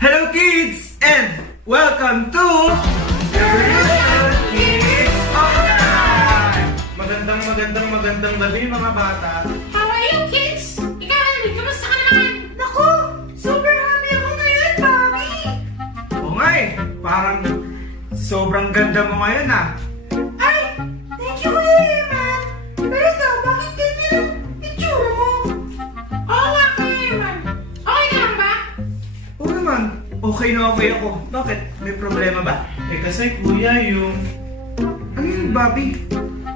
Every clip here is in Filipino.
Hello kids! And welcome to Evolution Kids Online! Magandang gabi mga bata. How are you, kids? Ikaw, kamusta ka naman? Naku! Super happy ako ngayon, Mami! Oo nga eh, parang sobrang ganda mo ngayon ah. Ay! Thank you, Kuya Eman! Pero ikaw, bakit ganyan ang itsura mo? Oo nga, Kuya Eman. Okay ka lang ba? Oo naman, okay na okay ako. Bakit? May problema ba? Kasi kuya, yung... Ano yun, Bobby?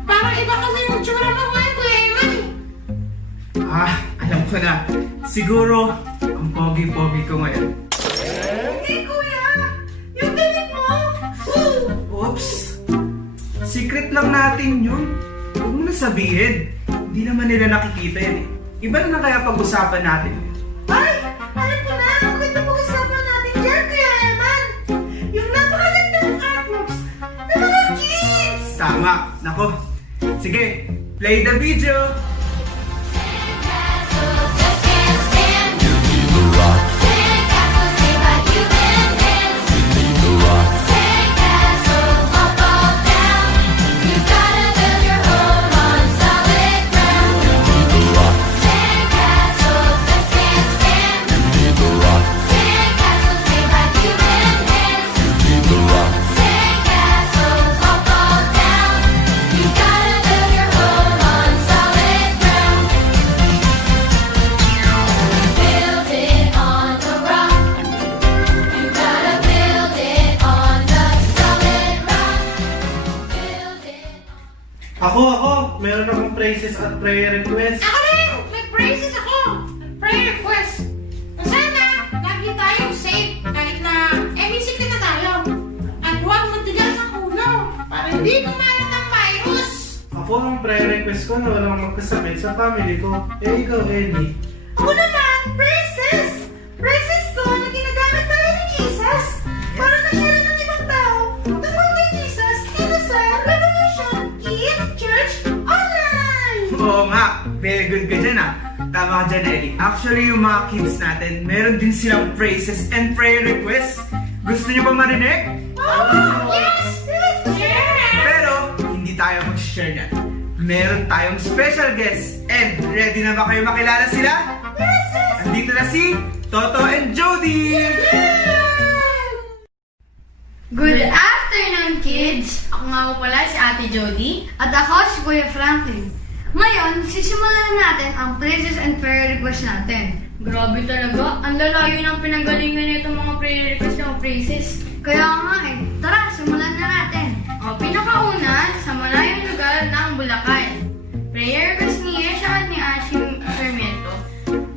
Parang iba kasi yung tsura mo ngayon, Kuya Eman. Alam ko na. Siguro, ang pogi-pogi ko ngayon. Hindi, Kuya! Yung damit mo! Oops! Secret lang natin yun. Huwag mo na sabihin. Hindi naman nila nakikita yan eh. Iba na kaya pag-usapan natin. Ay! Alam ko na! Ang ganda pag-usapan natin dyan, Kuya Eman! Yung napakagandang artworks ng mga kids! Tama. Nako. Sige, play the video. Ako, meron akong praises at prayer request. Ako rin! May praises ako! Prayer request! Sana, lagi tayong safe kahit na bisikleta na tayo. At huwag matigas ang ulo para hindi kumalat ang virus. Ako ang prayer request ko na walang magkasakit sa family ko. Ikaw, Ellie. Ako naman! Praises! Praises ko na ginagamit tayo ni Jesus para na-share ng ibang tao tungkol kay Jesus dito sa Revolution Kids Church Online! Oo nga. Very good ka dyan ah. Tama ka dyan, Ellie. Actually, yung mga kids natin, meron din silang praises and prayer requests. Gusto niyo ba marinig? Oh! Yes! Yes! Pero, hindi tayo mag-share niyan. Meron tayong special guest. And ready na ba kayo makilala sila? Yes! Yes! Andito na si Toto and Jody! Good afternoon, kids! Ako nga po pala si Ate Jody at ako si Kuya Franklin. Ngayon, sisimulan na natin ang praises and prayer request natin. Grabe talaga, ang lalayo ng pinanggalingan nito mga prayer request o praises. Kaya nga tara, simulan na natin. O, pinakauna, sa malayong lugar ng Bulacan. Prayer request ni Yesha at ni Ashim Sarmiento.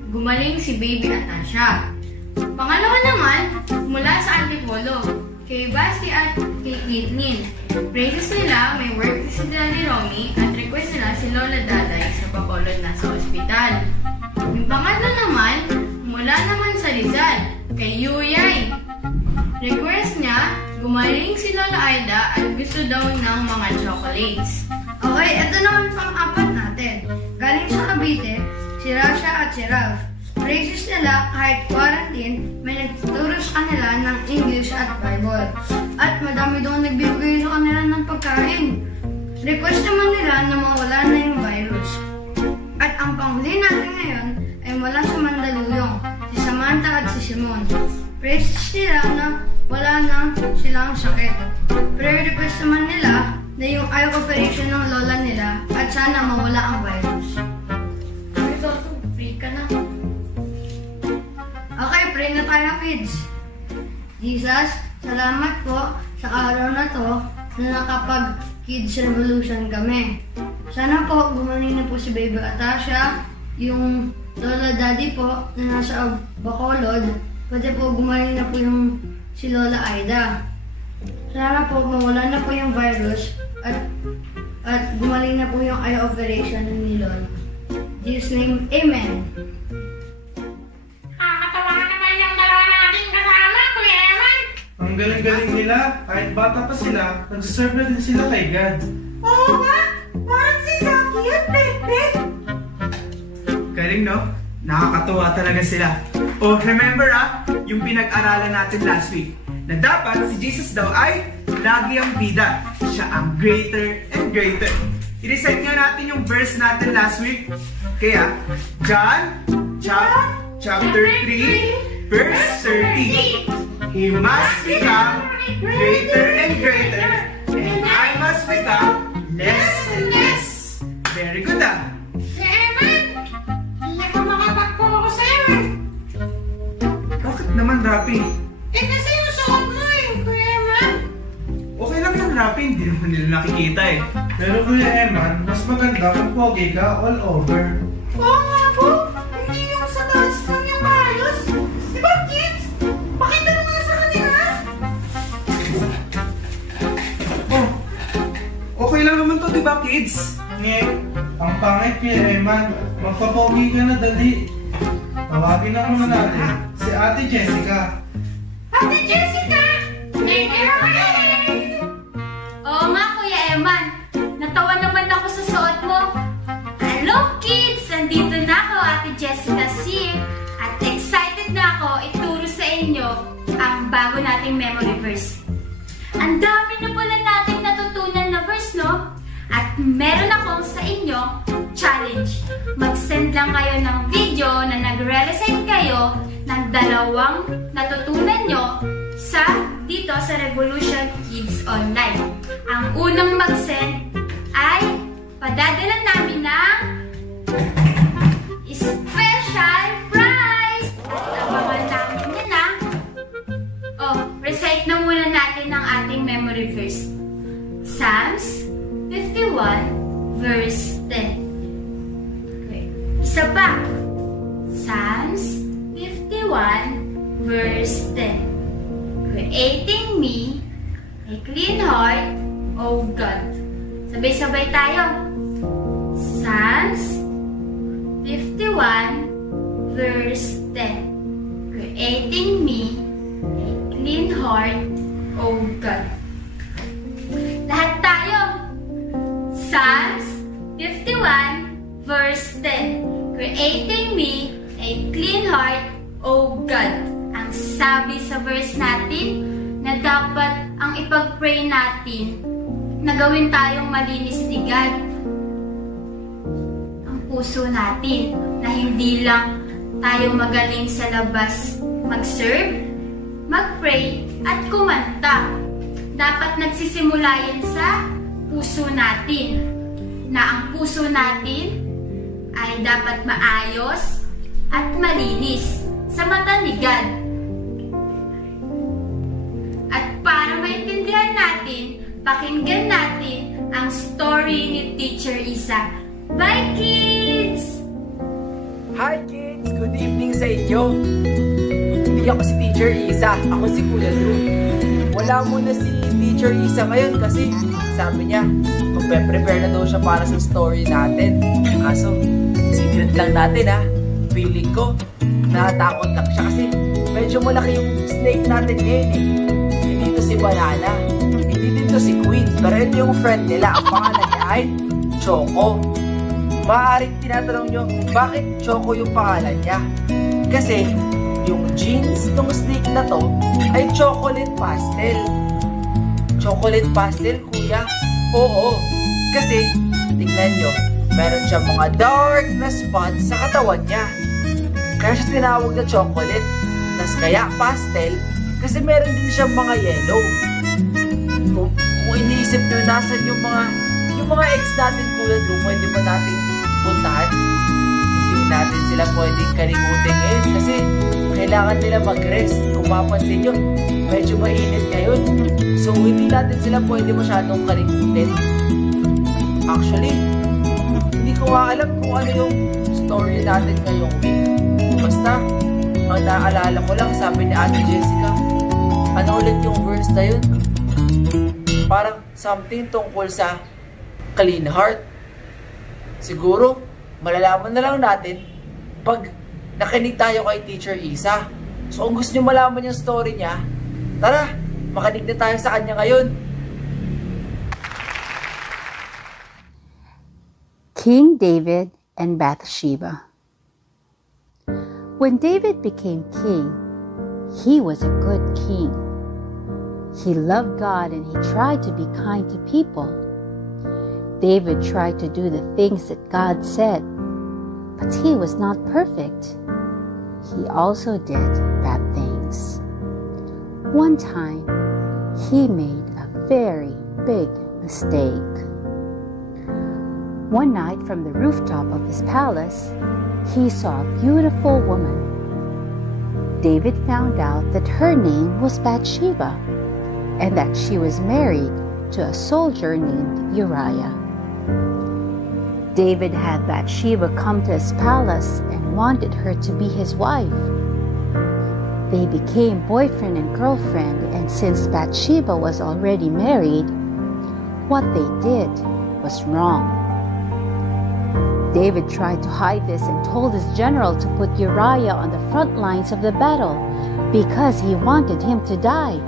Gumaling si Baby Atasha. Pangalawa naman, mula sa Antipolo, kay Basti at kay Caitlin. Praises nila, may work si Daddy Romy at request nila si Lola Daday sa Bacolod na sa ospital. Yung pangatlo naman, mula naman sa Rizal, kay Yuyay. Request niya, gumaling si Lola Aida at gusto daw ng mga chocolates. Okay, ito naman pang-apat natin. Galing sa Cavite, si Rasha at si Ralph. Praises nila kahit quarantine, may nagtuturo sa kanila ng English at Bible. At madami daw nagbibigay sa kanila ng pagkain. Request naman nila na mawala na yung virus. At ang panghuli natin ngayon ay mula sa Mandaluyong, si Samantha at si Simon. Praises nila na wala na silang sakit. Prayer request naman nila na yung eye operation ng lola nila at sana mawala ang virus. Ito, free ka na. Okay, pray na tayo, kids. Jesus, salamat po sa araw na to na nakapag-Kids Revolution kami. Sana po gumaling na po si Baby Atasha, yung Lola Daddy po na nasa Bacolod, pati po gumaling na po yung si Lola Aida. Sana po mawala na po yung virus at gumaling na po yung eye operation ni Lola. In Jesus' name, Amen. Nakakatawa naman yung dalawa nating kasama, Kuya Eman. Ang galing-galing nila, kahit bata pa sila, nagsiserve na din sila kay God. Oo nga! Parang si Zaki at Pepe! Galing no? Nakakatuwa talaga sila. Oh, remember yung pinag-aralan natin last week. Na dapat si Jesus daw ay lagi ang bida. Siya ang greater and greater. I-recite nga natin yung verse natin last week. Kaya, John chapter 3, verse 30. He must become greater and greater, and I must become less and less. Very good ah. Si Eman, hindi ako makapag-focus sa'yo eh. Bakit naman, Rapi? Eh kasi yung suot mo eh, Kuya Eman. Okay lang yan, Rapi. Hindi naman nila nakikita eh. Pero Kuya Eman, mas maganda kung pogi ka all over. Oo nga po. Hindi yung sa taas lang yung maayos. Di ba, kids? Pakita mo nga sa kanila. Oh, okay lang naman to, di ba, kids? Nick, ang pangit Kuya Eman. Magpapogi ka na dali. Tawagin na muna natin si Ate Jessica. Ate Jessica! Thank you! Oo nga, Kuya Eman. Natawa naman ako sa suot mo. Hello, kids! Andito na ako, Ate Jessica C. At excited na ako ituro sa inyo ang bago nating memory verse. Ang dami na pala nating natutunan na verse, no? At meron akong sa inyo challenge. Mag-send lang kayo ng video na nagre-recite kayo ng 2 natutunan nyo dito sa Revolution Kids Online. Ang unang mag-send ay padadala namin ng special prize! Abangan namin yan ah! Oh, recite na muna natin ang ating memory verse. Psalms 51 verse 10. Okay. Isa pa. Psalms 51 verse 10. Creating me a clean heart, O God. Sabay-sabay tayo. Psalms 51 verse 10. Creating me a clean heart, O God. Lahat tayo. Psalms 51 verse 10. Creating me a clean heart, O God. Ang sabi sa verse natin na dapat ang ipag-pray natin na gawin tayong malinis ni God. Ang puso natin na hindi lang tayo magaling sa labas mag-serve, mag-pray at kumanta. Dapat nagsisimula yan sa puso natin. Na ang puso natin ay dapat maayos at malinis sa mata ni God. At para maintindihan natin, pakinggan natin ang story ni Teacher Isa. Bye, kids! Hi kids! Good evening sa inyo! Hindi ako si Teacher Isa, ako si Kuya Drew. Wala muna si Teacher Isa ngayon kasi sabi niya, magpe-prepare na daw siya para sa story natin. Kaso, secret lang natin ha. Feeling ko, natatakot lang siya kasi medyo malaki yung snake natin ngayon eh. Hindi to si Banana, hindi din to si Queen, pero ito yung friend nila. Ang pangalan niya ay Choco. Maaaring tinatanong nyo, bakit Choco yung pangalan niya? Kasi, yung jeans ng snake na to ay chocolate pastel. Chocolate pastel, kuya? Oo. Kasi, tingnan nyo, meron siyang mga dark na spots sa katawan niya. Kaya siya tinawag na chocolate. Tas kaya pastel, kasi meron din siyang mga yellow. Kung iniisip nyo, nasan yung mga ex natin, Kuya Drew, pwede ba natin puntahan? Hindi natin sila pwedeng kalimutin ngayon kasi kailangan nila mag-rest. Kung mapansin nyo, medyo mainit ngayon. So, hindi natin sila pwede masyadong kalimutin. Actually, hindi ko nga alam kung ano yung story natin ngayong week. Basta, ang naaalala ko lang, sabi ni Ate Jessica, ano ulit yung verse na yun? Parang something tungkol sa clean heart. Siguro, malalaman na lang natin pag nakinig tayo kay Teacher Isa. So kung gusto nyo malaman yung story niya, tara, makinig na tayo sa kanya ngayon. King David and Bathsheba. When David became king, He was a good king. He loved God and he tried to be kind to people. David tried to do the things that God said, but he was not perfect. He also did bad things. One time, he made a very big mistake. One night from the rooftop of his palace, he saw a beautiful woman. David found out that her name was Bathsheba and that she was married to a soldier named Uriah. David had Bathsheba come to his palace and wanted her to be his wife. They became boyfriend and girlfriend, and since Bathsheba was already married, what they did was wrong. David tried to hide this and told his general to put Uriah on the front lines of the battle because he wanted him to die.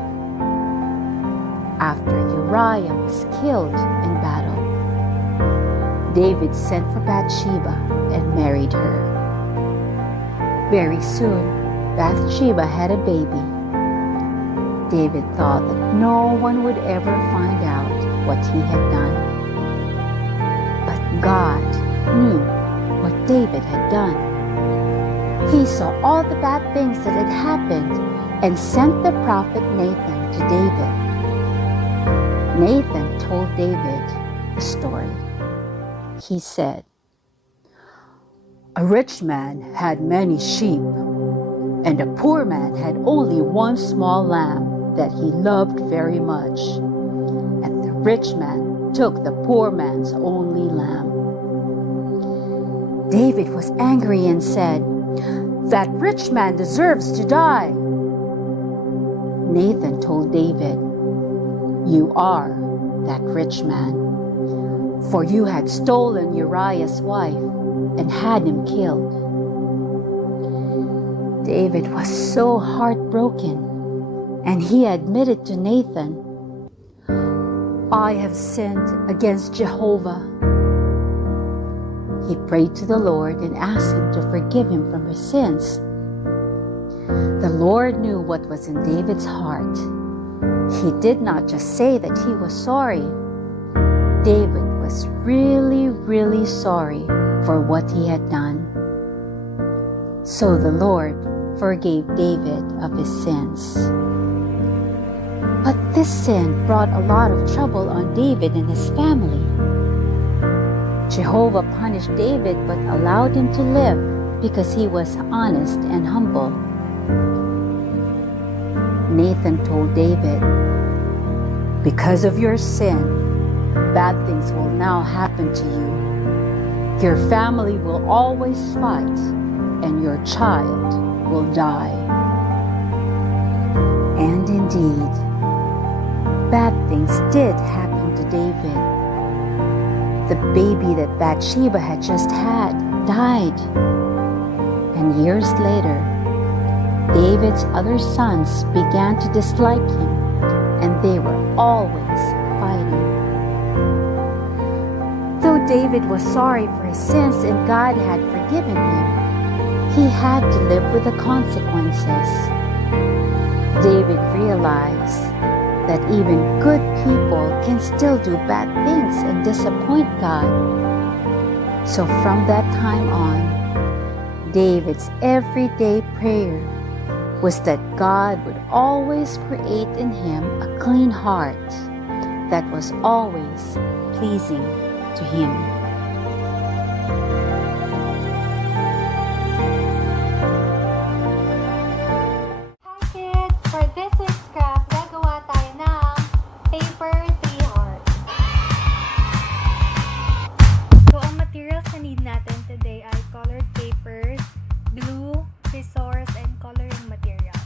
After Uriah was killed in battle, David sent for Bathsheba and married her. Very soon, Bathsheba had a baby. David thought that no one would ever find out what he had done. But God knew what David had done. He saw all the bad things that had happened and sent the prophet Nathan to David. Nathan told David the story. He said, "A rich man had many sheep, and a poor man had only one small lamb that he loved very much. And the rich man took the poor man's only lamb." David was angry and said, "That rich man deserves to die." Nathan told David, "You are that rich man, for you had stolen Uriah's wife and had him killed." David was so heartbroken, and he admitted to Nathan, "I have sinned against Jehovah." He prayed to the Lord and asked him to forgive him from his sins. The Lord knew what was in David's heart. He did not just say that he was sorry. David was really, really sorry for what he had done. So the Lord forgave David of his sins. But this sin brought a lot of trouble on David and his family. Jehovah punished David but allowed him to live because he was honest and humble. Nathan told David, "Because of your sin, bad things will now happen to you. Your family will always fight, and your child will die." And indeed, bad things did happen to David. The baby that Bathsheba had just had died. And years later, David's other sons began to dislike him, and they were always fighting. Though David was sorry for his sins and God had forgiven him, he had to live with the consequences. David realized that even good people can still do bad things and disappoint God. So from that time on, David's everyday prayer was that God would always create in him a clean heart that was always pleasing to him. Hi kids! For this week's craft, gagawa tayo ng paper 3 hearts. So, ang materials na need natin today ay colored papers, glue, scissors, and coloring materials.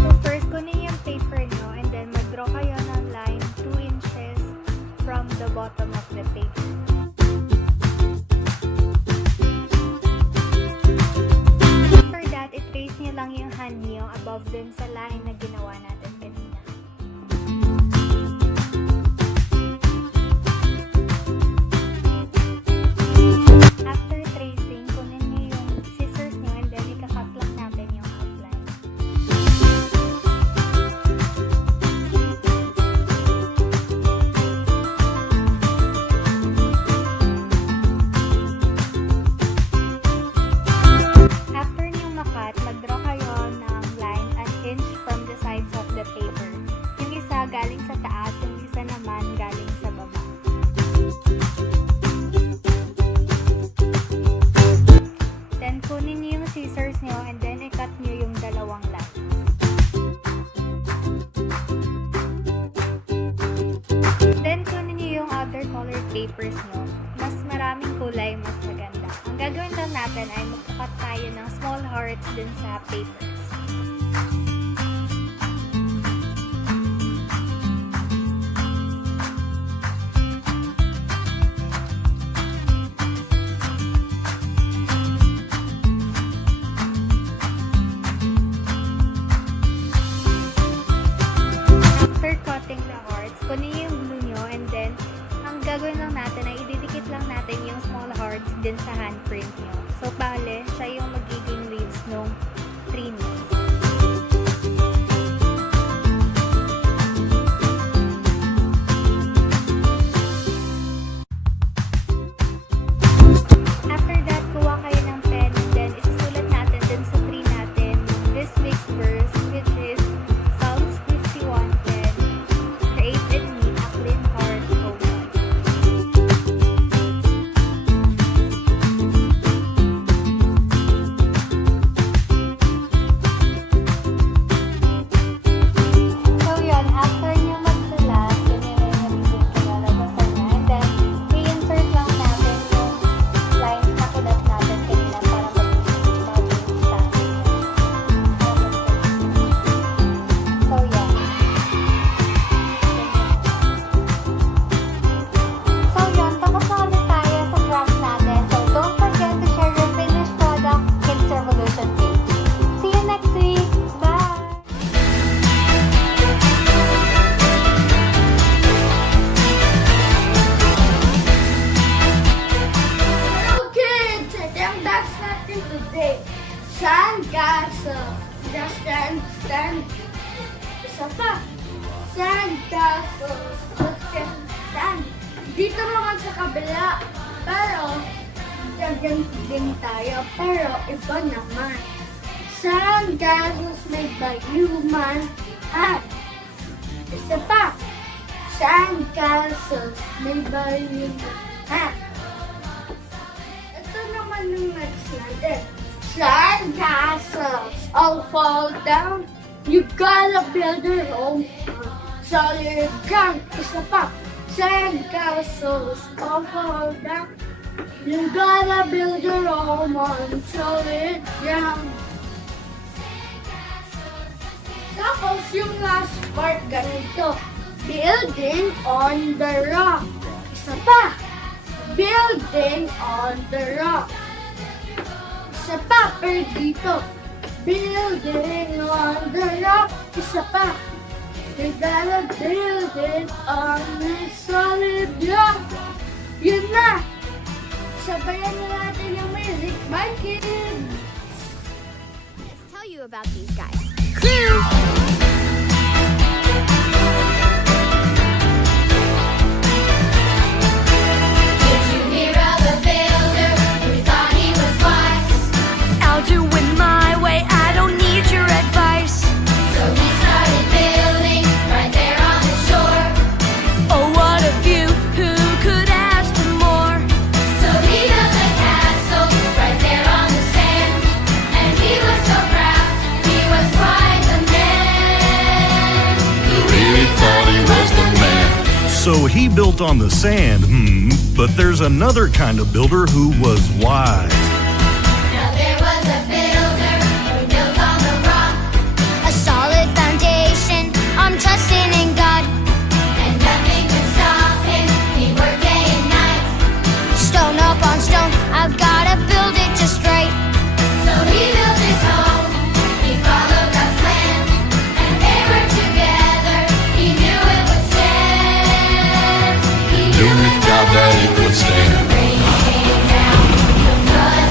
So, first, kunin yung paper nyo and then mag-draw kayo ng line 2 inches from the bottom of the paper. After that, i-trace nyo lang yung hand nyo above dun sa line na ginawa natin kanina. After tracing, kunin nyo yung scissors nyo and then ikakat lang natin yung outline. dun sa papers. After cutting the hearts, kunin niyo yung glue nyo and then ang gagawin lang natin ay ididikit lang natin yung small hearts din sa handprint nyo. So, bale, siya yung magiging leaves nung tree nyo. After that, kuha kayo ng pen and then isusulat natin din sa tree natin this week's verse, which is Psalms 51:10. Create in me a clean heart, O God. So yun, after nyo magsulat, yun yung magiging kalalabasan niya. And then, i-insert lang natin yung lines na kulat natin kanina para maging stand. So yan. So yun, tapos na ulit tayo sa drafts natin. So don't forget to share your finished product Kids Revolution page. See you next week! Bye! Hello kids! Ito ang dance natin today. Sandcastle. Just stand. Isa pa. Sandcastle. Just stand. Dito naman sa kabila. Pero, gaganti din tayo. Pero, iba naman. Sandcastles made by human hands. Isa pa. Sandcastles made by human hands. Ito naman yung next natin. Sandcastles all fall down. You gotta build your own solid ground. Isa pa. Sandcastles all fall down. You gotta build your own on solid ground. Tapos yung last part ganito. Building on the rock. Isa pa. Building on the rock. Isa pa, per dito. Building on the rock. Isa pa. You gotta build it on a solid rock. Yun na. Sabayan na natin yung music. Bye, kids! Let's tell you about these guys. I'll do it my way, I don't need your advice. So he started building right there on the shore. Oh, what a view, who could ask for more? So he built a castle right there on the sand. And he was so proud, he was quite the man. He really thought he was the man. So he built on the sand, but there's another kind of builder who was wise. Now there was a builder who built on the rock. A solid foundation, I'm trusting in God. And nothing could stop him, he worked day and night. Stone up on stone, I've gotta build it just right. So he built his home, he followed God's plan. And they were together, he knew it would stand. He knew with God that it would stand. Rain came down, the flood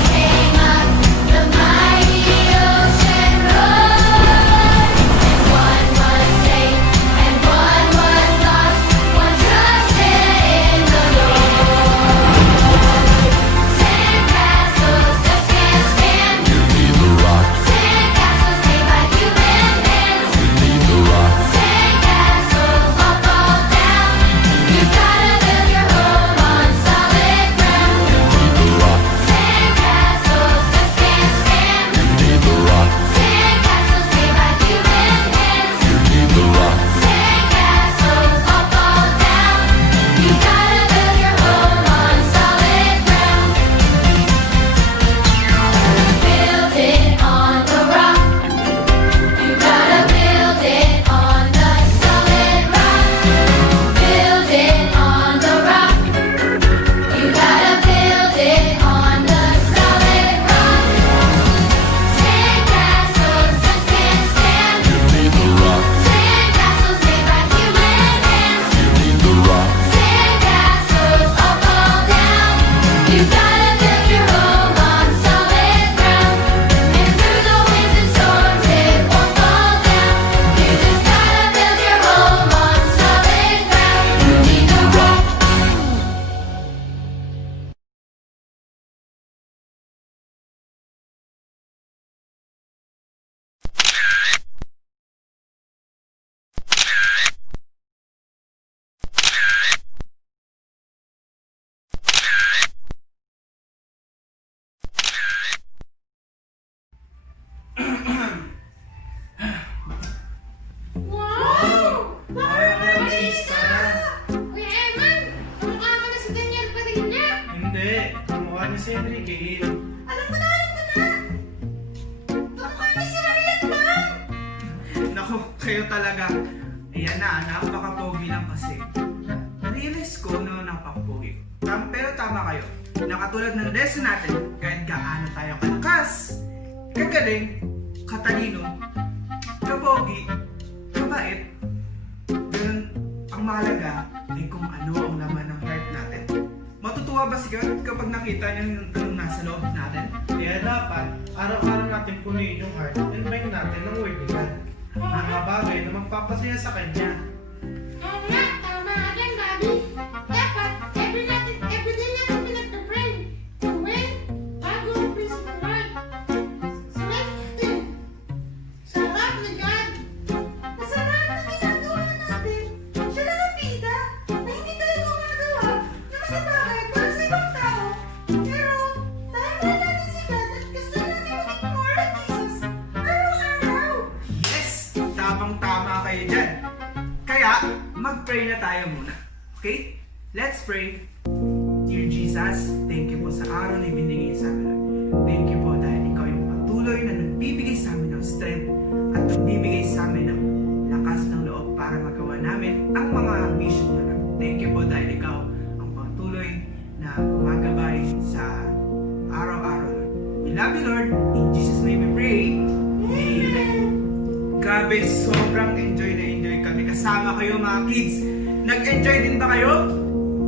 si Enrique. Alam ko na! Tumukha niyo si Ryan lang! Naku, kayo talaga. Ayan na, napaka-pogi lang kasi. Na-realize ko na napaka-pogi. Pero tama kayo. Nakatulad ng lesson natin, kahit gaano tayo kalakas, kagaling, katalino, kapogi, kabait, ganun, ang mahalaga ay kung ano ang laman ng heart natin. Matutuwa ba siya kapag nakita niya yung anong nasa loob natin? Kaya dapat, araw-araw natin punuin yung heart and mind natin ng word ni God. Mga bagay na magpapasaya sa Kanya. Tama yan, Daddy. Dapat, everyday natin pinagpapray. To win, bago ang principle. So let's do it. Sa harap ni God. Sa lahat ng ginagawa natin, siya lang ang bida na hindi tayo gumagawa ng mga bagay para sa ibang tao. Pero, dahil wala natin si God at gusto natin maging more like Jesus, araw-araw. Yes! Tamang-tama kayo dyan. Kaya, mag-pray na tayo muna. Okay? Let's pray. Dear Jesus, thank you po sa araw na ibinigay sa amin. Thank you po dahil ikaw yung patuloy na nagbibigay sa amin ng strength at nagbibigay sa amin ng lakas ng loob para magawa namin ang mga vision na. Thank you po dahil ikaw ang patuloy na gumagabay sa araw-araw. We love you, Lord. In Jesus' name we pray. Amen. Grabe, sobrang enjoy na enjoy kami. Kasama kayo mga kids. Nag-enjoy din ba kayo?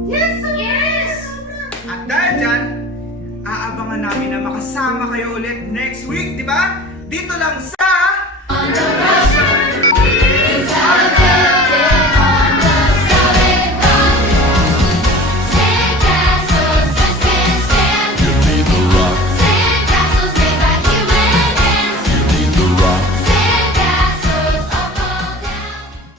Yes! Yes! At dahil dyan, aabangan namin na makasama kayo ulit next week, di ba? Dito lang sa